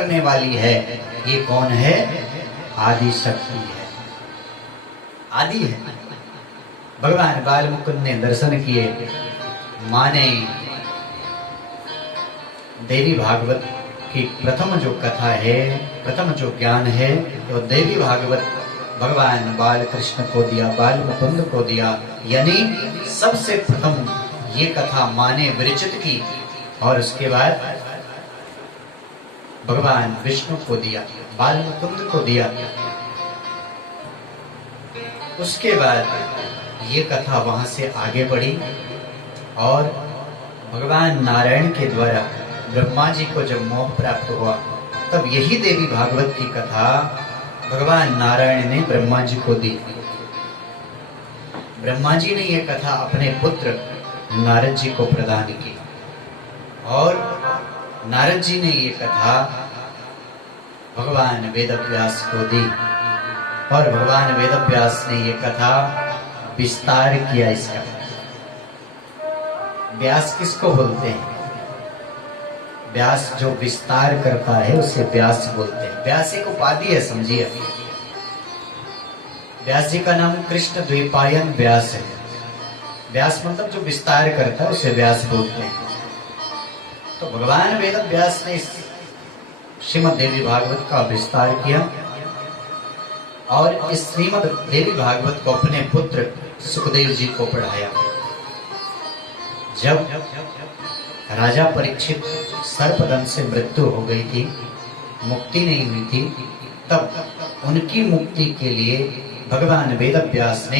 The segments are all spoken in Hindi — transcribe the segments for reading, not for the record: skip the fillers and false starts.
करने वाली है। ये कौन है? आदि शक्ति है, आदि है। भगवान बाल मुकुंद ने दर्शन किए। माँ ने देवी भागवत की प्रथम जो कथा है, प्रथम जो ज्ञान है, तो देवी भागवत भगवान बाल कृष्ण को दिया, बाल मुकुंद को दिया। यानी सबसे प्रथम ये कथा माँ ने विरचित की और उसके बाद भगवान विष्णु को दिया, बाल मुकुंद को दिया। उसके बाद ये कथा वहां से आगे बढ़ी और भगवान नारायण के द्वारा ब्रह्मा जी को जब मोह प्राप्त हुआ, तब यही देवी भागवत की कथा भगवान नारायण ने ब्रह्मा जी को दी। ब्रह्मा जी ने यह कथा अपने पुत्र नारद जी को प्रदान की और नारद जी ने यह कथा भगवान वेदव्यास को दी और भगवान वेदव्यास ने यह कथा विस्तार किया। इसका व्यास किसको बोलते हैं? व्यास जो विस्तार करता है उसे व्यास बोलते हैं। व्यास एक उपाधि है, समझिए। व्यास जी का नाम कृष्ण द्वैपायन व्यास है। व्यास मतलब जो विस्तार करता है उसे व्यास बोलते हैं। तो भगवान वेद व्यास ने श्रीमद् देवी भागवत का विस्तार किया और इस श्रीमद् देवी भागवत को अपने पुत्र सुखदेव जी को पढ़ाया। जब राजा परीक्षित सर्पदंश से मृत्यु हो गई थी, मुक्ति नहीं हुई थी, तब उनकी मुक्ति के लिए भगवान वेदव्यास ने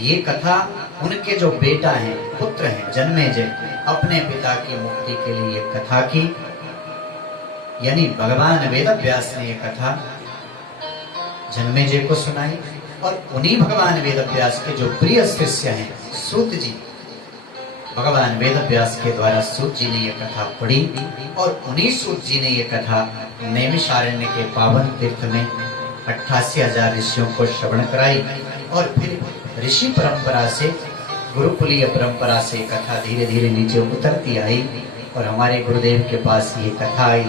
ये कथा उनके जो बेटा हैं, पुत्र हैं जन्मेजय, अपने पिता की मुक्ति के लिए ये कथा की। यानी भगवान वेदव्यास ने ये कथा जन्मेजय को सुनाई और उन्हीं भगवान वेदव्यास के जो प्रिय शिष्य हैं सूत जी, भगवान वेदव्यास के द्वारा सूत जी ने यह कथा पढ़ी और उन्हीं सूत जी ने यह कथा नैमिषारण्य के पावन तीर्थ में 88,000 ऋषियों को श्रवण कराई और फिर ऋषि परंपरा से, गुरुकुलीय परंपरा से कथा धीरे धीरे नीचे उतरती आई और हमारे गुरुदेव के पास ये कथा आई।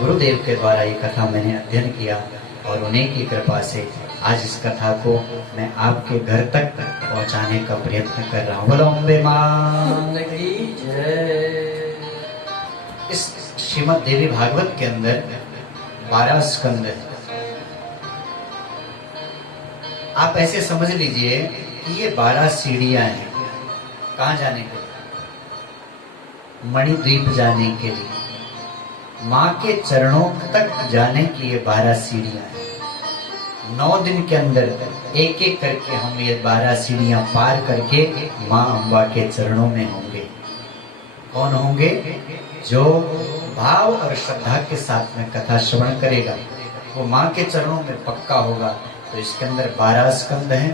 गुरुदेव के द्वारा ये कथा मैंने अध्ययन किया और उन्हीं की कृपा से आज इस कथा को मैं आपके घर तक पहुंचाने का प्रयत्न कर रहा हूँ। बोलो अम्बे मां की जय। इस श्रीमद् देवी भागवत के अंदर 12 स्कंद है। आप ऐसे समझ लीजिए कि ये 12 सीढ़ियां हैं। कहाँ जाने के लिए? मणिद्वीप जाने के लिए, माँ के चरणों तक जाने की ये 12 सीढ़ियां हैं। 9 दिन के अंदर एक एक करके हम ये 12 सीढ़ियां पार करके माँ अम्बा के चरणों में होंगे। कौन होंगे? जो भाव और श्रद्धा के साथ में कथा श्रवण करेगा वो माँ के चरणों में पक्का होगा। तो इसके अंदर 12 स्कंद हैं,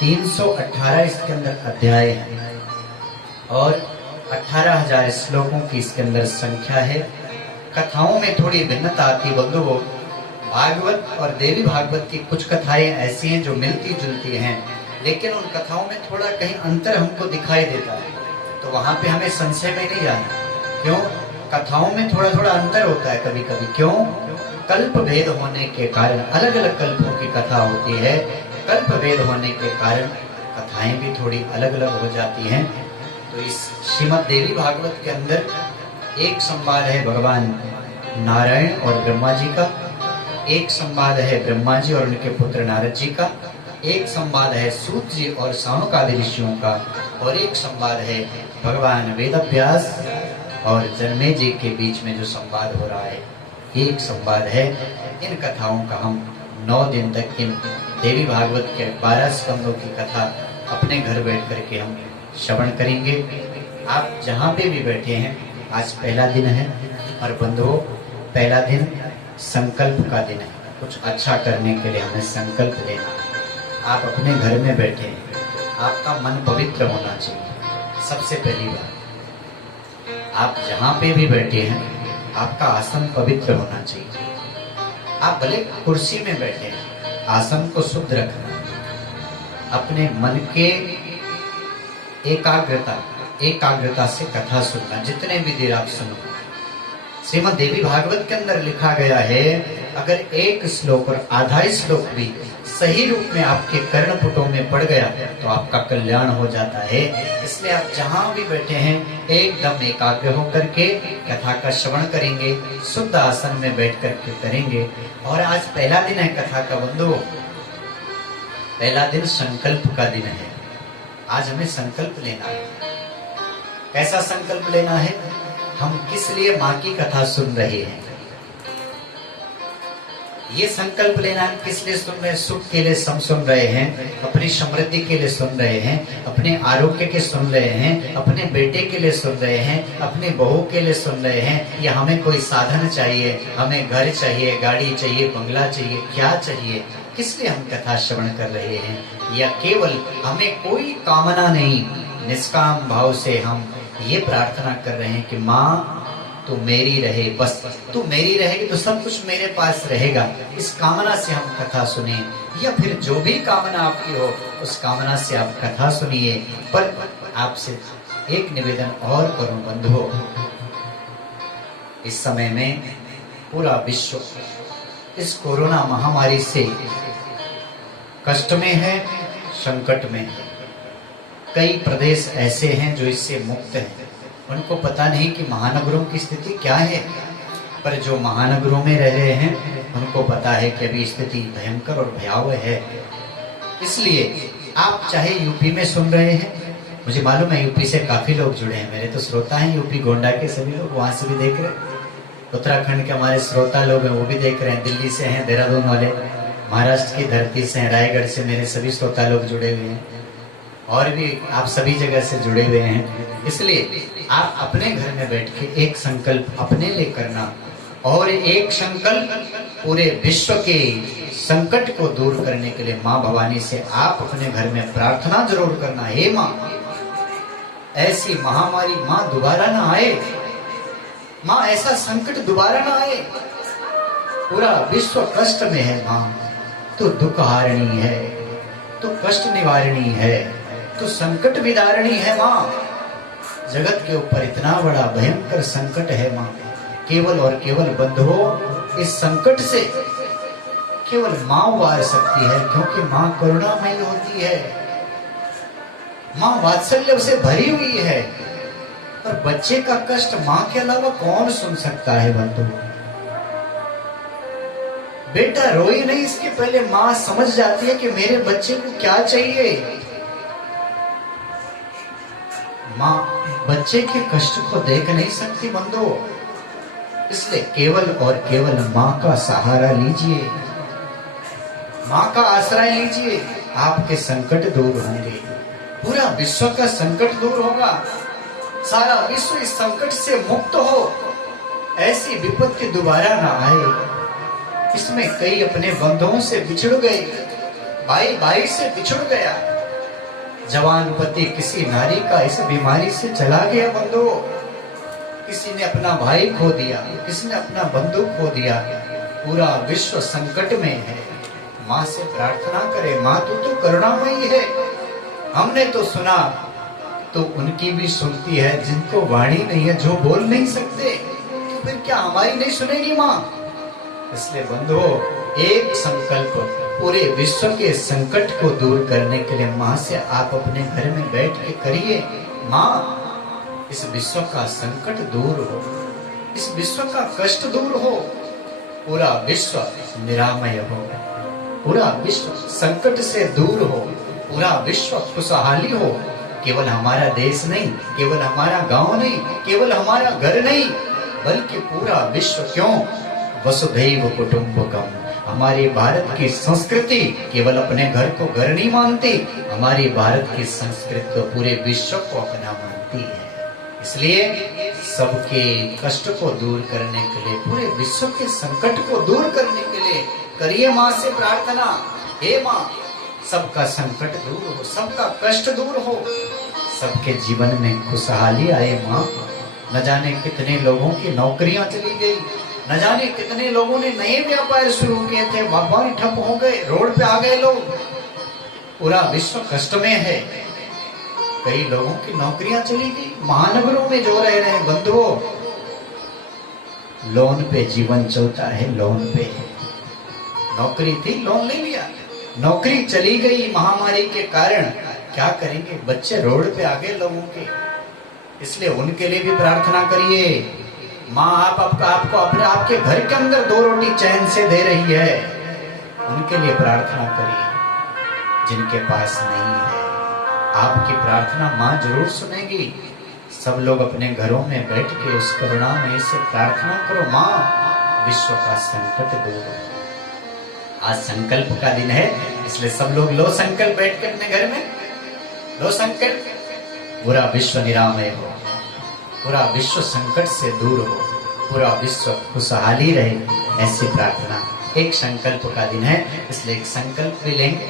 318 इसके अंदर अध्याय हैं और 18,000 श्लोकों की इसके अंदर संख्या है। कथाओं में थोड़ी भिन्नता आती बंधुओं। भागवत और देवी भागवत की कुछ कथाएं ऐसी हैं जो मिलती जुलती हैं, लेकिन उन कथाओं में थोड़ा कहीं अंतर हमको दिखाई देता है। तो वहां पे हमें संशय में नहीं जाना। क्यों? कथाओं में थोड़ा थोड़ा अंतर होता है कभी कभी। क्यों? कल्प भेद होने के कारण अलग अलग कल्पों की कथा होती है। कल्प भेद होने के कारण कथाएं भी थोड़ी अलग अलग हो जाती हैं। तो इस श्रीमद् देवी भागवत के अंदर एक संवाद है भगवान नारायण और ब्रह्मा जी का, एक संवाद है ब्रह्मा जी और उनके पुत्र नारद जी का, एक संवाद है सूत जी और सानुकादि ऋषियों का और एक संवाद है भगवान वेदव्यास और जन्मेजय के बीच में जो संवाद हो रहा है, एक संवाद है। इन कथाओं का हम 9 दिन तक इन देवी भागवत के 12 स्कंदों की कथा अपने घर बैठ करके हम श्रवण करेंगे। आप जहाँ पे भी बैठे हैं, आज पहला दिन है और बंधुओं पहला दिन संकल्प का दिन है। कुछ अच्छा करने के लिए हमें संकल्प लेना है। आप अपने घर में बैठे हैं, आपका मन पवित्र होना चाहिए। सबसे पहली बात, आप जहाँ पे भी बैठे हैं आपका आसन पवित्र होना चाहिए। आप भले कुर्सी में बैठे हैं, आसन को शुद्ध रखना, अपने मन के एकाग्रता से कथा सुनना। जितने भी देर आप सुनो, श्रीमद् देवी भागवत के अंदर लिखा गया है, अगर एक श्लोक और आधा श्लोक भी सही रूप में आपके कर्णपुटों में पड़ गया तो आपका कल्याण हो जाता है। इसलिए आप जहां भी बैठे हैं एकदम एकाग्र होकर के कथा का श्रवण करेंगे, शुद्ध आसन में बैठ करके करेंगे। और आज पहला दिन है कथा का बंधुओं, पहला दिन संकल्प का दिन है। आज हमें संकल्प लेना है। कैसा संकल्प लेना है? हम किस लिए माँ की कथा सुन रहे हैं, ये संकल्प लेना है। किस लिए सुन रहे हैं? सुख के लिए हम सुन रहे हैं, अपनी समृद्धि के लिए सुन रहे हैं, अपने आरोग्य के सुन रहे हैं, अपने बेटे के लिए सुन रहे हैं, अपने बहू के लिए सुन रहे हैं, या हमें कोई साधन चाहिए, हमें घर चाहिए, गाड़ी चाहिए, बंगला चाहिए, क्या चाहिए, किस लिए हम कथा श्रवण कर रहे हैं? या केवल हमें कोई कामना नहीं, निष्काम भाव से हम ये प्रार्थना कर रहे हैं कि माँ तू मेरी रहे, बस तू मेरी रहेगी तो सब कुछ मेरे पास रहेगा, इस कामना से हम कथा सुने। या फिर जो भी कामना आपकी हो उस कामना से आप कथा सुनिए। पर आपसे एक निवेदन और करूं बंधुओं, इस समय में पूरा विश्व इस कोरोना महामारी से कष्ट में है, संकट में है। कई प्रदेश ऐसे हैं जो इससे मुक्त हैं, उनको पता नहीं कि महानगरों की स्थिति क्या है, पर जो महानगरों में रह रहे हैं उनको पता है कि अभी स्थिति भयंकर और भयावह है। इसलिए आप चाहे यूपी में सुन रहे हैं, मुझे मालूम है यूपी से काफी लोग जुड़े हैं, मेरे तो श्रोता हैं यूपी गोंडा के सभी लोग, वहां से भी देख रहे हैं। उत्तराखंड के हमारे श्रोता लोग हैं वो भी देख रहे हैं, दिल्ली से हैं, देहरादून वाले, महाराष्ट्र की धरती से हैं, रायगढ़ से मेरे सभी श्रोता लोग जुड़े हुए हैं, और भी आप सभी जगह से जुड़े हुए हैं। इसलिए आप अपने घर में बैठ के एक संकल्प अपने लिए करना, और एक संकल्प पूरे विश्व के संकट को दूर करने के लिए माँ भवानी से आप अपने घर में प्रार्थना जरूर करना। हे माँ, ऐसी महामारी माँ दोबारा ना आए, माँ ऐसा संकट दोबारा ना आए, पूरा विश्व कष्ट में है माँ, तो दुख हारणी है, तो कष्ट निवारणी है, तो संकट विदारणी है माँ। जगत के ऊपर इतना बड़ा भयंकर संकट है माँ, केवल और केवल बंधुओं इस संकट से केवल माँ उबार सकती है, क्योंकि माँ करुणामयी होती है, माँ वात्सल्य से भरी हुई है। और बच्चे का कष्ट माँ के अलावा कौन सुन सकता है बंधु? बेटा रोई नहीं, इसके पहले माँ समझ जाती है कि मेरे बच्चे को क्या चाहिए। माँ बच्चे के कष्ट को देख नहीं सकती बंधु, इसलिए केवल और केवल माँ का सहारा लीजिए, माँ का आश्रय लीजिए, आपके संकट दूर होंगे, पूरा विश्व का संकट दूर होगा, सारा विश्व इस संकट से मुक्त हो, ऐसी विपत्ति दोबारा ना आए। इसमें कई अपने बंधुओं से बिछड़ गए, भाई भाई से बिछड़ गया, जवान पति किसी नारी का इस बीमारी से चला गया बंधु, किसी ने अपना भाई खो दिया, किसी ने अपना बंधु खो दिया, पूरा विश्व संकट में है। माँ से प्रार्थना करे, माँ तू तो करुणामयी है, हमने तो सुना, तो उनकी भी सुनती है जिनको वाणी नहीं है, जो बोल नहीं सकते, तो फिर क्या हमारी नहीं सुनेगी माँ? इसलिए बंधुओं एक संकल्प पूरे विश्व के संकट को दूर करने के लिए माँ से आप अपने घर में बैठ के करिए। माँ इस विश्व का संकट दूर हो, इस विश्व का कष्ट दूर हो, पूरा विश्व निरामय हो, पूरा विश्व संकट से दूर हो, पूरा विश्व खुशहाली हो। केवल हमारा देश नहीं, केवल हमारा गांव नहीं, केवल हमारा घर नहीं, बल्कि पूरा विश्व, क्यों? वसुधैव कुटुंबकम। हमारी भारत की संस्कृति केवल अपने घर को घर नहीं मानती, हमारी भारत की संस्कृति तो पूरे विश्व को अपना मानती है। इसलिए सबके कष्ट को दूर करने के लिए, पूरे विश्व के संकट को दूर करने के लिए करिए माँ से प्रार्थना। हे माँ, सबका संकट दूर हो, सबका कष्ट दूर हो, सबके जीवन में खुशहाली आए माँ। न जाने कितने लोगों की नौकरियां चली गई, न जाने कितने लोगों ने नए व्यापार शुरू किए थे, व्यापार ठप हो गए, रोड पे आ गए लोग, पूरा विश्व कष्ट में है। कई लोगों की नौकरियां चली गई, महानगरों में जो रह रहे हैं बंधुओं, लोन पे जीवन चलता है, लोन पे। नौकरी थी, लोन ले लिया, नौकरी चली गई महामारी के कारण, क्या करेंगे? बच्चे रोड पे आ गए लोगों के, इसलिए उनके लिए भी प्रार्थना करिए। माँ आपको अपने आपके घर के अंदर 2 रोटी चैन से दे रही है, उनके लिए प्रार्थना करिए। जिनके पास नहीं है, आपकी प्रार्थना माँ जरूर सुनेगी। सब लोग अपने घरों में बैठ के उस करुणामयी से प्रार्थना करो, माँ विश्व का संकट दूर। आज संकल्प का दिन है, इसलिए सब लोग लो संकल्प बैठ के अपने घर में, लो संकल्प, पूरा विश्व निरामय हो, पूरा विश्व संकट से दूर हो, पूरा विश्व खुशहाली रहे, ऐसी प्रार्थना। एक संकल्प का दिन है, इसलिए एक संकल्प भी लेंगे।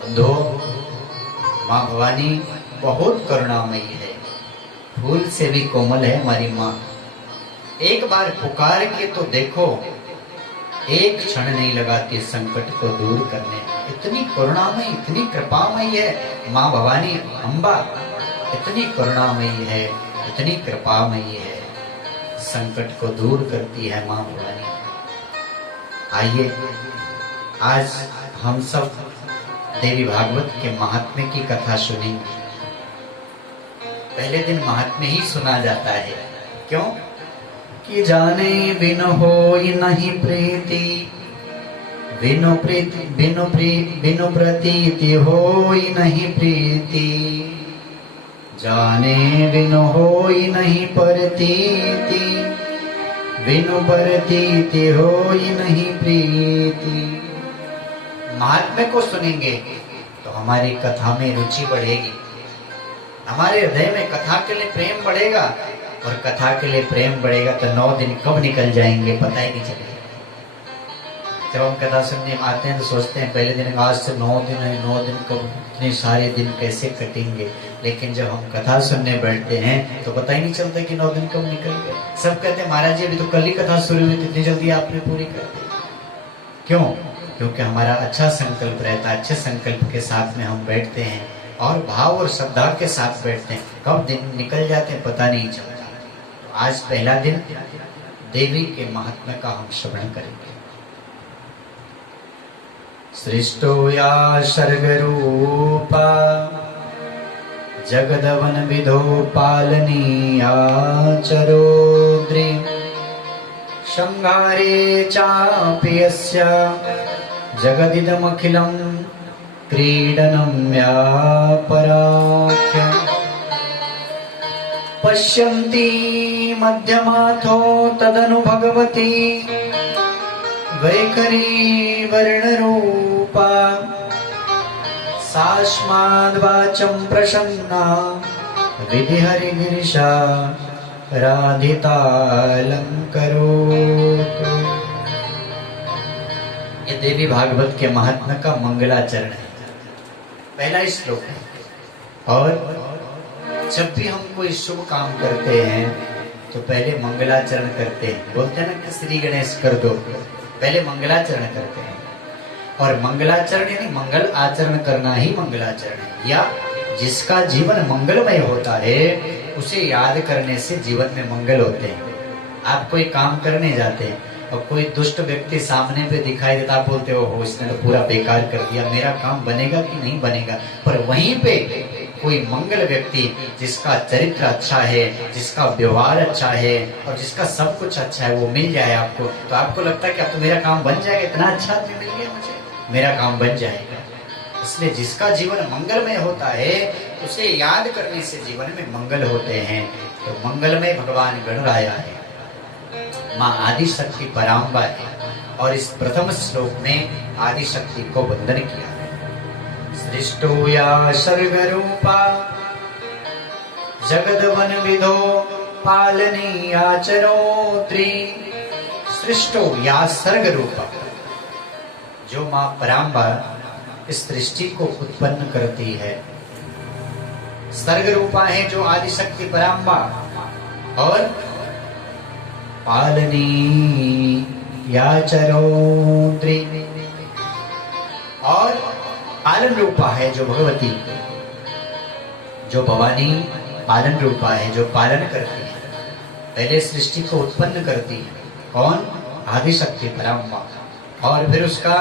बंधुओं, माँ भवानी बहुत करुणामयी है, फूल से भी कोमल है हमारी माँ। एक बार पुकार के तो देखो, एक क्षण नहीं लगाती संकट को दूर करने। इतनी करुणामयी, इतनी कृपामयी है माँ भवानी अम्बा, इतनी करुणामयी है, इतनी कृपामयी है, संकट को दूर करती है माँ भवानी। आइए आज हम सब देवी भागवत के महात्म्य की कथा सुनेंगे। पहले दिन महात्म्य ही सुना जाता है, क्यों? कि जाने बिन होई नहीं प्रीति, बिनु प्रतीति होई नहीं प्रीति, जाने बिनु होई नहीं प्रतीति, बिनु प्रतीति होई नहीं प्रीति। महात्म्य को सुनेंगे तो हमारी कथा में रुचि बढ़ेगी, हमारे हृदय में कथा के लिए प्रेम बढ़ेगा, और कथा के लिए प्रेम बढ़ेगा तो 9 दिन कब निकल जाएंगे पता ही नहीं चलेगा। जब हम कथा सुनने आते हैं तो सोचते हैं पहले दिन, आज से 9 दिन है, 9 दिन कब, इतने सारे दिन कैसे कटेंगे। लेकिन जब हम कथा सुनने बैठते हैं तो पता ही नहीं चलता कि 9 दिन कब निकल गए। सब कहते हैं महाराज जी अभी तो कल ही कथा शुरू हुई, इतनी जल्दी आपने पूरी कर दी। क्यों? क्योंकि हमारा अच्छा संकल्प रहता है, अच्छे संकल्प के साथ में हम बैठते हैं और भाव और श्रद्धा के साथ बैठते हैं, कब दिन निकल जाते हैं पता नहीं चलता। तो आज पहला दिन देवी के महात्म्य का हम श्रवण करेंगे। सृष्टो या सर्गरूपा जगदवन विधो पालनीया चरोद्री, संहारे चापि यस्या जगदिदमखिलं क्रीडनं व्यापराख्य, पश्यन्ति मध्यमाथो तदनु भगवती वैखरी वर्णरूपा, सास्माद्वाचं प्रसन्ना विधिहरिगिरिशा राधितालंकरोतु। ये देवी भागवत के महात्म्य का मंगलाचरण है, पहला श्लोक है। और जब भी हम कोई शुभ काम करते हैं तो पहले मंगलाचरण करते हैं। बोलते हैं ना कि श्री गणेश कर दो, पहले मंगलाचरण करते हैं। और मंगलाचरण यानी मंगल आचरण करना ही मंगलाचरण है, या जिसका जीवन मंगलमय होता है उसे याद करने से जीवन में मंगल होते हैं। आप कोई काम करने जाते हैं और कोई दुष्ट व्यक्ति सामने पे दिखाई देता, आप बोलते हो इसने तो पूरा बेकार कर दिया, मेरा काम बनेगा कि नहीं बनेगा। पर वहीं पे कोई मंगल व्यक्ति जिसका चरित्र अच्छा है, जिसका व्यवहार अच्छा है और जिसका सब कुछ अच्छा है वो मिल जाए आपको, तो आपको लगता है कि अब तो मेरा काम बन जाएगा, इतना अच्छा आदमी मिल गया मुझे, मेरा काम बन जाएगा। इसलिए जिसका जीवन मंगलमय होता है उसे याद करने से जीवन में मंगल होते हैं। तो मंगलमय भगवान गणराया है, माँ आदिशक्ति पराम्बा है। और इस प्रथम श्लोक में आदिशक्ति को वंदन किया है। सृष्टो या सर्गरूपा जगदवन विधो पालनी आचरोत्री, सृष्टो या सर्गरूपा, जो माँ पराम्बा इस सृष्टि को उत्पन्न करती है। सर्ग रूपा है जो आदिशक्ति पराम्बा, और पालनी या चरोद्री, और पालन रूपा है जो भगवती, जो भवानी पालन रूपा है जो पालन करती है। पहले सृष्टि को उत्पन्न करती है कौन? आदिशक्ति पराम्बा, और फिर उसका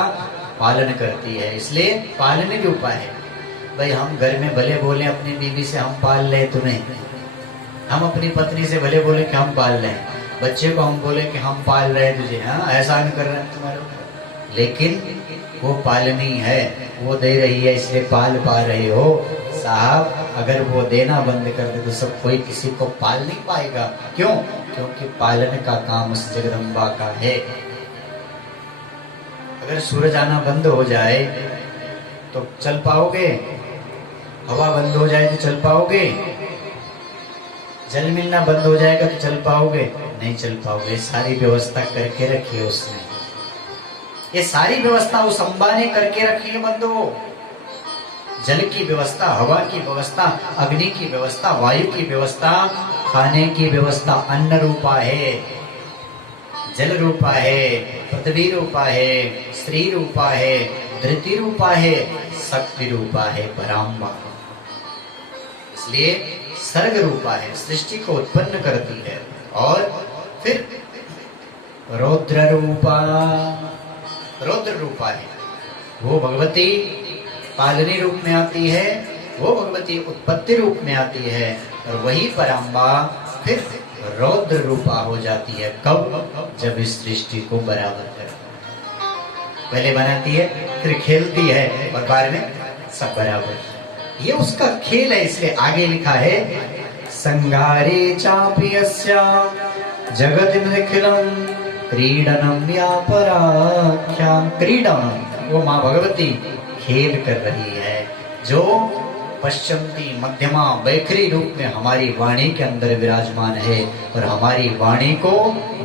पालन करती है, इसलिए पालने रूपा है। भाई हम घर में भले बोले अपनी बीवी से हम पाल ले तुम्हें, हम अपनी पत्नी से भले बोले कि हम पाल रहे हैं, बच्चे को हम बोले कि हम पाल रहे हैं तुझे, हाँ एहसान कर रहे हैं तुम्हारे, लेकिन वो पालनी है, वो दे रही है इसलिए पाल पा रहे हो साहब। अगर वो देना बंद कर दे तो सब कोई किसी को पाल नहीं पाएगा। क्यों? क्योंकि पालन का काम उस जगदम्बा का है। अगर सूरज आना बंद हो जाए तो चल पाओगे? हवा बंद हो जाए तो चल पाओगे? जल मिलना बंद हो जाएगा तो चल पाओगे? नहीं चल पाओगे। सारी व्यवस्था करके रखी है उसने, ये सारी व्यवस्था उस अम्बा ने करके रखी है बंधुओं। जल की व्यवस्था, हवा की व्यवस्था, अग्नि की व्यवस्था, वायु की व्यवस्था, खाने की व्यवस्था। अन्न रूपा है, जल रूपा है, पृथ्वी रूपा है, स्त्री रूपा है, धृति रूपा है, शक्ति रूपा है पराम्बा। इसलिए सर्ग रूपा है, सृष्टि को उत्पन्न करती है। और फिर रौद्र रूपा, रौद्र रूपा है, वो भगवती पालनी रूप में आती है, वो भगवती उत्पत्ति रूप में आती है, और वही पराम्बा फिर रौद्र रूपा हो जाती है। कब? जब इस सृष्टि को बराबर कर, पहले बनाती है फिर खेलती है और बाद में सब बराबर। ये उसका खेल है, इसलिए आगे लिखा है संगारे चापि यस्या जगतिमखिलम क्रीडनम व्यापराख्या। क्रीडनम, वो माँ भगवती खेल कर रही है, जो पश्चिमी मध्यमा वैखरी रूप में हमारी वाणी के अंदर विराजमान है और हमारी वाणी को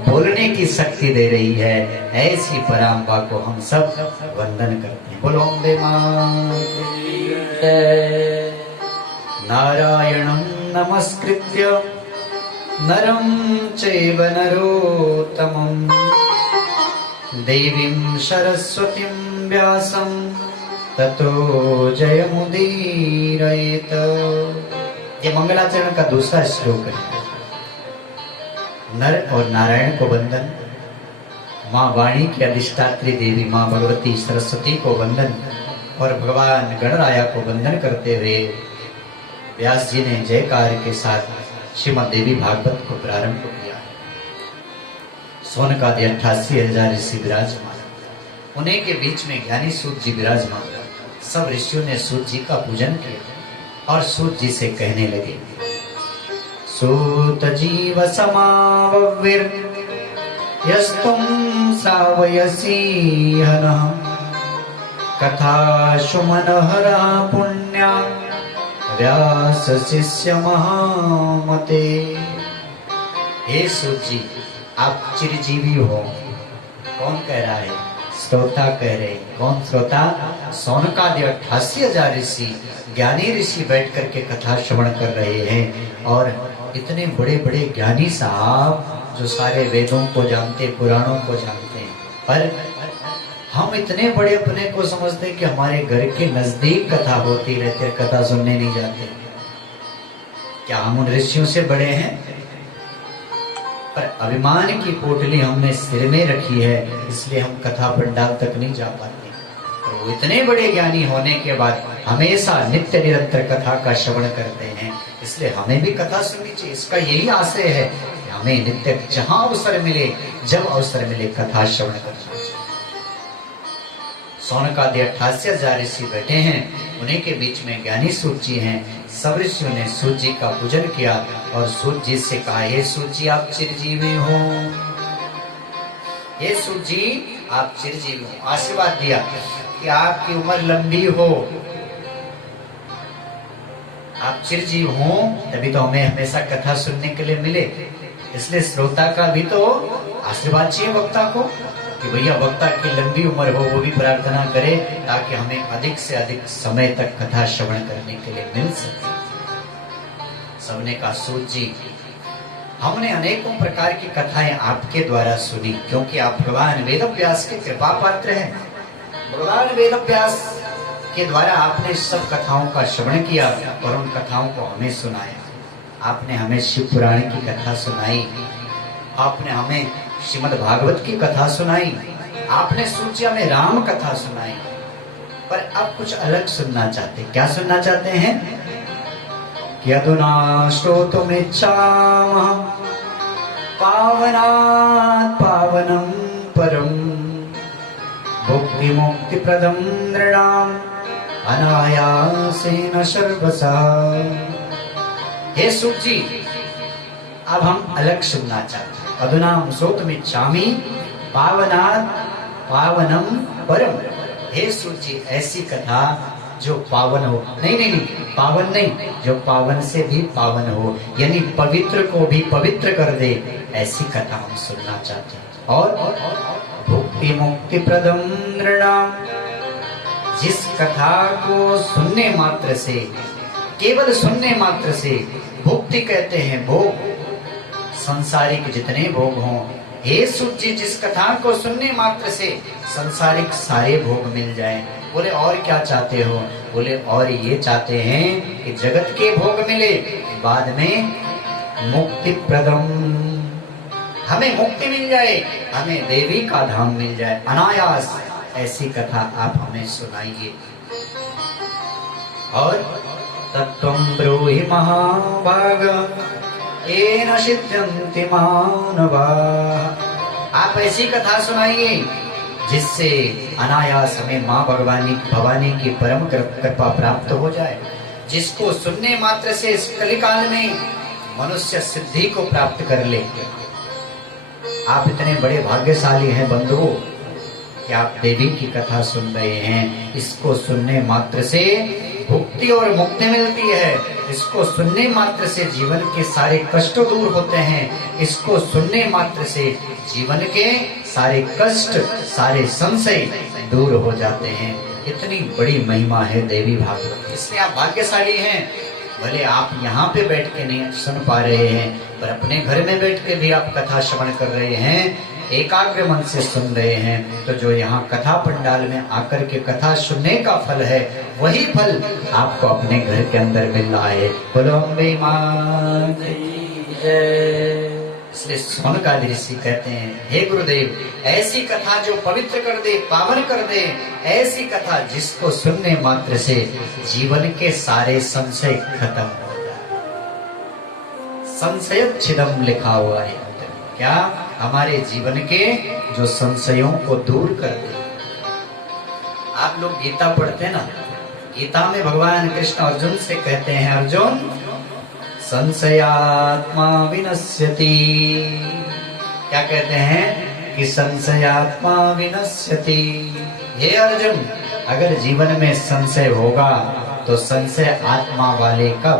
बोलने की शक्ति दे रही है। ऐसी पराम्बा को हम सब वंदन करते हैं। बोलो अम्बे मां। नारायणं नमस्कृत्य नरं चैव नरोत्तमं देवीं सरस्वतीं व्यासं ततो जयमुदीरयेत। ये मंगलाचरण का दूसरा श्लोक है। नर और नारायण को वंदन, माँ वाणी की अधिष्ठात्री देवी माँ भगवती सरस्वती को वंदन और भगवान गणराया को वंदन करते हुए व्यास जी ने जयकार के साथ श्रीमद् देवी भागवत को प्रारंभ किया। सोनकादि 88,000 ऋषि विराजमान, उन्हीं के बीच में ज्ञानी सूत जी विराजमान। सब ऋषियों ने सूत जी का पूजन किया और सूत जी से कहने लगे, सूत जीव समावविर यस्तुम श्रावयसि हनः कथा सुमनहरा पुण्या व्यास शिष्य महामते। हे सूत जी, आप चिरजीवी हो। कौन कह रहा है? श्रोता कह रहे। कौन श्रोता? सौनकादि 88,000 ऋषि, ज्ञानी ऋषि बैठ करके कथा श्रवण कर रहे हैं। और इतने बड़े बड़े ज्ञानी साहब जो सारे वेदों को जानते, पुराणों को जानते हैं, पर हम इतने बड़े अपने को समझते हैं कि हमारे घर के नजदीक कथा होती रहती है, कथा सुनने नहीं जाते। क्या हम उन ऋषियों से बड़े हैं? पर अभिमान की पोटली हमने सिर में रखी है, इसलिए हम कथा पंडाल तक नहीं जा पाते। और वो इतने बड़े ज्ञानी होने के बाद हमेशा नित्य निरंतर कथा का श्रवण करते हैं, इसलिए हमें भी कथा सुननी चाहिए। इसका यही आशय है कि हमें नित्य जहां अवसर मिले, जब अवसर मिले, कथा श्रवण करना चाहिए। सौनकादि 88,000 ऋषि बैठे हैं, उन्हीं के बीच में ज्ञानी सूत जी हैं। सब ऋषियों ने सूत जी का पूजन किया और सूत जी से कहा, हे सूत जी, आप चिरजीवी हो। हे सूत जी, आप चिरजीवी हो। आशीर्वाद दिया कि आपकी उम्र लंबी हो, आप चिरजीव हो, तभी तो हमें हमेशा कथा सुनने के लिए मिले। इसलिए श्रोता का भी तो आशीर्वाद चाहिए वक्ता को, कि भैया वक्ता की लंबी उम्र हो, वो भी प्रार्थना करे ताकि हमें अधिक से अधिक समय तक कथा श्रवण करने के लिए मिल सके। सबने कहा, सूत जी, हमने अनेकों प्रकार की कथाएं आपके द्वारा सुनी, क्योंकि आप भगवान वेदव्यास के कृपा पात्र हैं। भगवान वेदव्यास के द्वारा आपने सब कथाओं का श्रवण किया और उन कथाओं को हमें सुनाया। आपने हमें शिव पुराण की कथा सुनाई, आपने हमें श्रीमद् भागवत की कथा सुनाई, आपने सूची हमें राम कथा सुनाई, पर अब कुछ अलग सुनना चाहते। क्या सुनना चाहते हैं? यदुना श्रोतुमिच्छामः पावनात् पावनं परम भुक्ति मुक्ति प्रदं नृणाम् अनायासेन सर्वसा। हे सुख जी, अब हम अलग सुनना चाहते हैं। अधुना श्रोतुमिच्छामि पावनात् पावनं परम। हे सुख जी, ऐसी कथा जो पावन हो। नहीं नहीं नहीं, पावन नहीं, जो पावन से भी पावन हो, यानी पवित्र को भी पवित्र कर दे, ऐसी कथा हम सुनना चाहते हैं। और भुक्ति मुक्ति प्रदम नृणाम, जिस कथा को सुनने मात्र से, केवल सुनने मात्र से, भुक्ति कहते हैं भोग, संसारिक जितने भोग हों। हे सुख जी, जिस कथा को सुनने मात्र से संसारिक सारे भोग मिल जाएं। बोले और क्या चाहते हो? बोले और ये चाहते हैं कि जगत के भोग मिले, बाद में मुक्ति प्रदम, हमें मुक्ति मिल जाए, हमें देवी का धाम मिल जाए अनायास। ऐसी कथा आप हमें सुनाइए। और तत्त्वं ब्रूहि महाभाग येन सिद्ध्यन्ति मानवाः। आप ऐसी कथा सुनाइए जिससे अनायास हमें माँ भवानी की परम कृपा प्राप्त हो जाए, जिसको सुनने मात्र से इस कलिकाल में मनुष्य सिद्धि को प्राप्त कर ले। आप इतने बड़े भाग्यशाली हैं बंधुओं कि आप देवी की कथा सुन रहे हैं। इसको सुनने मात्र से भुक्ति और मुक्ति मिलती है, इसको सुनने मात्र से जीवन के सारे कष्ट दूर होते हैं, इसको सुनने मात्र से जीवन के सारे कष्ट, सारे संशय दूर हो जाते हैं। इतनी बड़ी महिमा है देवी भागवत, इसलिए आप भाग्यशाली हैं। भले आप यहाँ पे बैठ के नहीं सुन पा रहे हैं, पर अपने घर में बैठ के भी आप कथा श्रवण कर रहे हैं, एकाग्र मन से सुन रहे हैं। तो जो यहाँ कथा पंडाल में आकर के कथा सुनने का फल है, वही फल आपको अपने घर के अंदर मिल रहा है। बोलो अम्बे मां की जय। इसलिए सोनकादि ऋषि कहते हैं, हे गुरुदेव, ऐसी कथा जो पवित्र कर दे, पावन कर दे, ऐसी कथा जिसको सुनने मात्र से जीवन के सारे संशय खत्म हो जाए। संशयोच्छिदम लिखा हुआ है, क्या? हमारे जीवन के जो संशयों को दूर कर दे। आप लोग गीता पढ़ते हैं ना, गीता में भगवान कृष्ण अर्जुन से कहते हैं, अर्जुन संशयात्मा विनश्यति। क्या कहते हैं? कि संशयात्मा विनश्यति। हे अर्जुन, अगर जीवन में संशय होगा तो संशय आत्मा वाले का